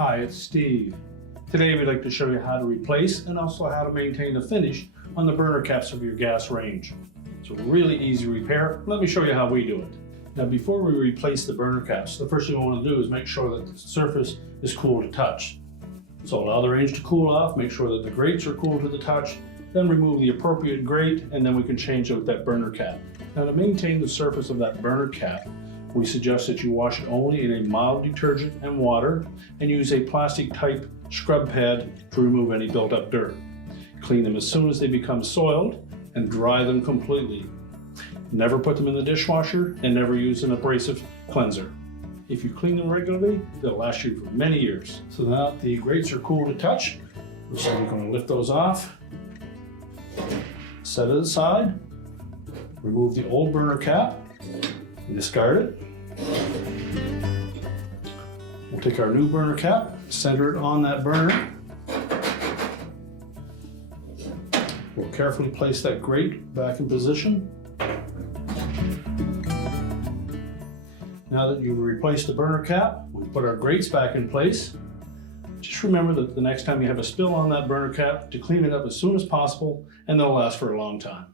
Hi, it's Steve. Today we'd like to show you how to replace and also how to maintain the finish on the burner caps of your gas range. It's a really easy repair. Let me show you how we do it. Now before we replace the burner caps, the first thing we want to do is make sure that the surface is cool to touch. So allow the range to cool off, make sure that the grates are cool to the touch, then remove the appropriate grate, and then we can change out that burner cap. Now to maintain the surface of that burner cap, we suggest that you wash it only in a mild detergent and water and use a plastic type scrub pad to remove any built up dirt. Clean them as soon as they become soiled and dry them completely. Never put them in the dishwasher and never use an abrasive cleanser. If you clean them regularly, they'll last you for many years. So now that the grates are cool to touch, so we're going to lift those off, set it aside, remove the old burner cap, and discard it. We'll take our new burner cap, center it on that burner. We'll carefully place that grate back in position. Now that you've replaced the burner cap, we put our grates back in place. Just remember that the next time you have a spill on that burner cap, to clean it up as soon as possible, and they'll last for a long time.